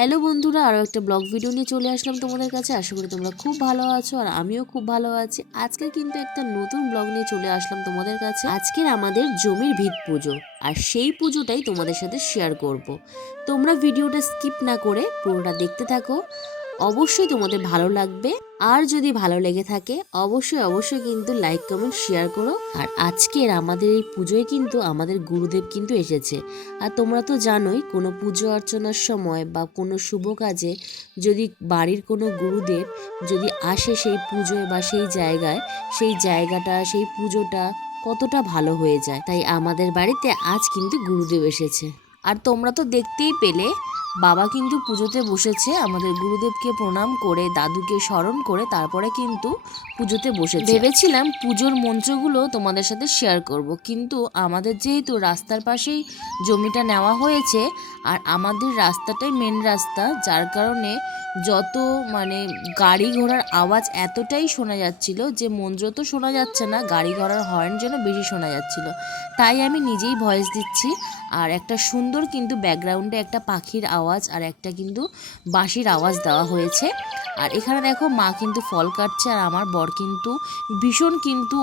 Hello বন্ধুরা, আরও একটা ব্লগ ভিডিও নিয়ে চলে আসলাম তোমাদের কাছে। আশা করি তোমরা খুব ভালো আছো আর আমিও খুব ভালো আছি। আজকে কিন্তু একটা নতুন ব্লগ নিয়ে চলে আসলাম তোমাদের কাছে। আজকের আমাদের জমির ভিত পুজো, আর সেই পুজোটাই তোমাদের সাথে শেয়ার করব। তোমরা ভিডিওটা স্কিপ না করে পুরোটা দেখতে থাকো, অবশ্যই তোমাদের ভালো লাগবে। আর যদি ভালো লেগে থাকে অবশ্যই কিন্তু লাইক কমেন্ট শেয়ার করো। আর আজকের আমাদের এই পুজোয় কিন্তু আমাদের গুরুদেব কিন্তু এসেছে। আর তোমরা তো জানোই, কোনো পুজো অর্চনার সময় বা কোনো শুভ কাজে যদি বাড়ির কোনো গুরুদেব যদি আসে সেই পুজোয় বা সেই জায়গায়, সেই জায়গাটা সেই পুজোটা কতটা ভালো হয়ে যায়। তাই আমাদের বাড়িতে আজ কিন্তু গুরুদেব এসেছে। আর তোমরা তো দেখতেই পেলে, বাবা কিন্তু পুজোতে বসেছে, আমাদের গুরুদেবকে প্রণাম করে দাদুকে স্মরণ করে তারপরে কিন্তু পুজোতে বসেছে। ভেবেছিলাম পুজোর মন্ত্রগুলো তোমাদের সাথে শেয়ার করব, কিন্তু আমাদের যেহেতু রাস্তার পাশেই জমিটা নেওয়া হয়েছে আর আমাদের রাস্তাটাই মেন রাস্তা, যার কারণে যত গাড়ি ঘোড়ার আওয়াজ এতটাই শোনা যাচ্ছিল যে মন্ত্র তো শোনা যাচ্ছে না, গাড়ি ঘোড়ার হর্ন যেন বেশি শোনা যাচ্ছিল। তাই আমি নিজেই ভয়েস দিচ্ছি। আর একটা সুন্দর কিন্তু ব্যাকগ্রাউন্ডে একটা পাখির আওয়াজ আর একটা কিন্তু বাঁশির আওয়াজ দেওয়া হয়েছে। আর এখানে দেখো মা কিন্তু ফল কাটছে, আর আমার বর কিন্তু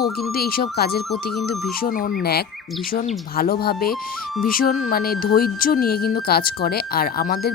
ও কিন্তু এইসব কাজের প্রতি কিন্তু ভীষণ ওর ন্যাক, ভীষণ ভালোভাবে, ভীষণ ধৈর্য নিয়ে কিন্তু কাজ করে। আর আমাদের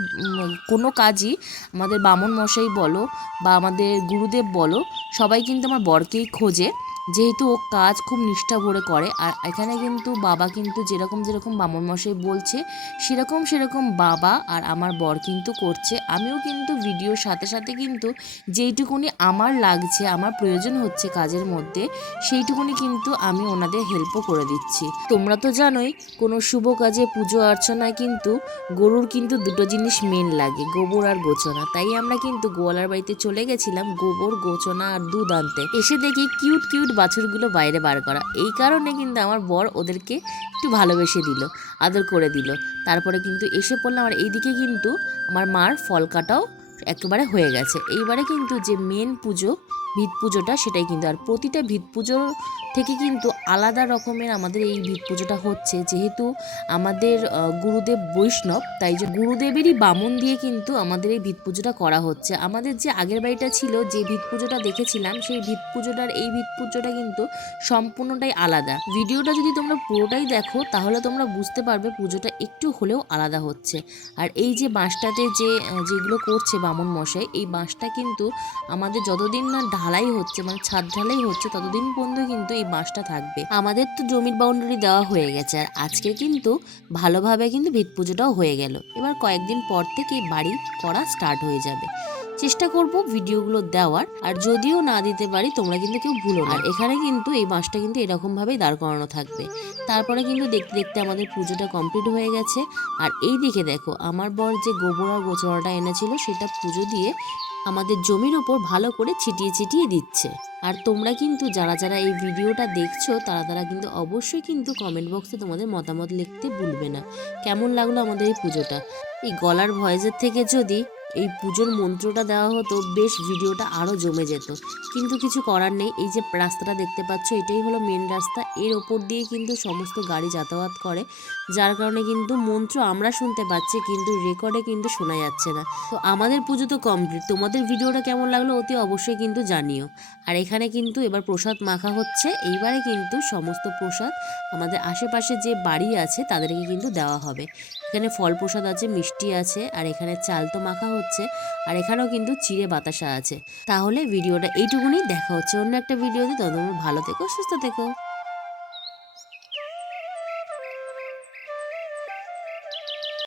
কোনো কাজই আমাদের বামুন মশাই বলো বা আমাদের গুরুদেব বলো, সবাই কিন্তু আমার বরকেই খোঁজে, যেহেতু ও কাজ খুব নিষ্ঠা ভরে করে। আর এখানে কিন্তু বাবা কিন্তু যেরকম বামুন মশাই বলছে সেরকম বাবা আর আমার বর কিন্তু করছে। আমিও কিন্তু ভিডিওর সাথে সাথে কিন্তু যেইটুকুনি আমার লাগছে, আমার প্রয়োজন হচ্ছে কাজের মধ্যে, সেইটুকুনি কিন্তু আমি ওনাদের হেল্পও করে দিচ্ছি। তোমরা তো জানোই, কোনো শুভ কাজে পুজো অর্চনায় কিন্তু গরুর কিন্তু দুটো জিনিস মেন লাগে, গোবর আর গোচনা। তাই আমরা কিন্তু গোয়ালার বাড়িতে চলে গেছিলাম গোবর, গোচনা আর দুধ আনতে। এসে দেখি কিউট বাছুরগুলো বাইরে বার করা। এই কারণে কিন্তু আমার বর ওদেরকে একটু ভালোবেসে দিল, আদর করে দিল। তারপরে কিন্তু এসে পড়লাম, আর এইদিকে কিন্তু আমার মার ফল কাটাও একেবারে হয়ে গেছে। এইবারে কিন্তু যে মেন পুজো, ভিত পুজোটা, সেটাই কিন্তু, আর প্রতিটা ভিত পুজো থেকে কিন্তু আলাদা রকমের আমাদের এই ভিত পুজোটা হচ্ছে। যেহেতু আমাদের গুরুদেব বৈষ্ণব, তাই যে গুরুদেবেরই বামন দিয়ে কিন্তু আমাদের এই ভিত পুজোটা করা হচ্ছে। আমাদের যে আগের বাড়িটা ছিল, যে ভিত পুজোটা দেখেছিলাম, সেই ভিত পুজোটার এই ভিত পুজোটা কিন্তু সম্পূর্ণটাই আলাদা। ভিডিওটা যদি তোমরা পুরোটাই দেখো তাহলে তোমরা বুঝতে পারবে পুজোটা একটু হলেও আলাদা হচ্ছে। আর এই যে বাঁশটাতে যেগুলো করছে বামুন মশাই, এই বাঁশটা কিন্তু আমাদের যতদিন না ঢালাই হচ্ছে, ছাদ ঢালাই হচ্ছে, ততদিন পর্যন্ত কিন্তু এই বাঁশটা থাকবে। আমাদের তো জমির বাউন্ডারি দেওয়া হয়ে গেছে, আর আজকে কিন্তু ভালোভাবে কিন্তু ভিত পুজোটাও হয়ে গেল। এবার কয়েকদিন পর থেকে বাড়ি করা স্টার্ট হয়ে যাবে। চেষ্টা করব ভিডিওগুলো দেওয়ার, আর যদিও না দিতে পারি তোমরা কিন্তু কেউ ভুলো না। আর এখানে কিন্তু এই বাঁশটা কিন্তু এরকম ভাবেই দাঁড় করানো থাকবে। তারপরে কিন্তু দেখতে দেখতে আমাদের পুজোটা কমপ্লিট হয়ে গেছে। আর এই দিকে দেখো, আমার বর যে গোবর আর গোচড়াটা এনেছিল সেটা পুজো দিয়ে আমাদের জমির ওপর ভালো করে ছিটিয়ে দিচ্ছে। আর তোমরা কিন্তু যারা এই ভিডিওটা দেখছো তারা কিন্তু অবশ্যই কিন্তু কমেন্ট বক্সে তোমাদের মতামত লিখতে ভুলবে না, কেমন লাগলো আমাদের এই পুজোটা। এই গলার ভয়েসের থেকে যদি এই পুজোর মন্ত্রটা দেওয়া হতো, বেশ ভিডিওটা আরও জমে যেত। কিন্তু কিছু করার নেই। এই যে রাস্তাটা দেখতে পাচ্ছ, এটাই হলো মেন রাস্তা, এর ওপর দিয়ে কিন্তু সমস্ত গাড়ি যাতায়াত করে, যার কারণে কিন্তু মন্ত্র আমরা শুনতে পাচ্ছি কিন্তু রেকর্ডে কিন্তু শোনা যাচ্ছে না। তো আমাদের পুজো তো কমপ্লিট, তোমাদের ভিডিওটা কেমন লাগলো অতি অবশ্যই কিন্তু জানিও। আর এখানে কিন্তু এবার প্রসাদ মাখা হচ্ছে। এইবারে কিন্তু সমস্ত প্রসাদ আমাদের আশেপাশে যে বাড়ি আছে তাদেরকে কিন্তু দেওয়া হবে। এখানে ফল প্রসাদ আছে, মিষ্টি আছে, আর এখানে চাল তো মাখা হচ্ছে, আর এখানেও কিন্তু চিড়ে বাতাসা আছে। তাহলে ভিডিওটা এইটুকুনি, দেখা হচ্ছে অন্য একটা ভিডিওতে। ততক্ষণ ভালো থেকো, সুস্থ থেকো।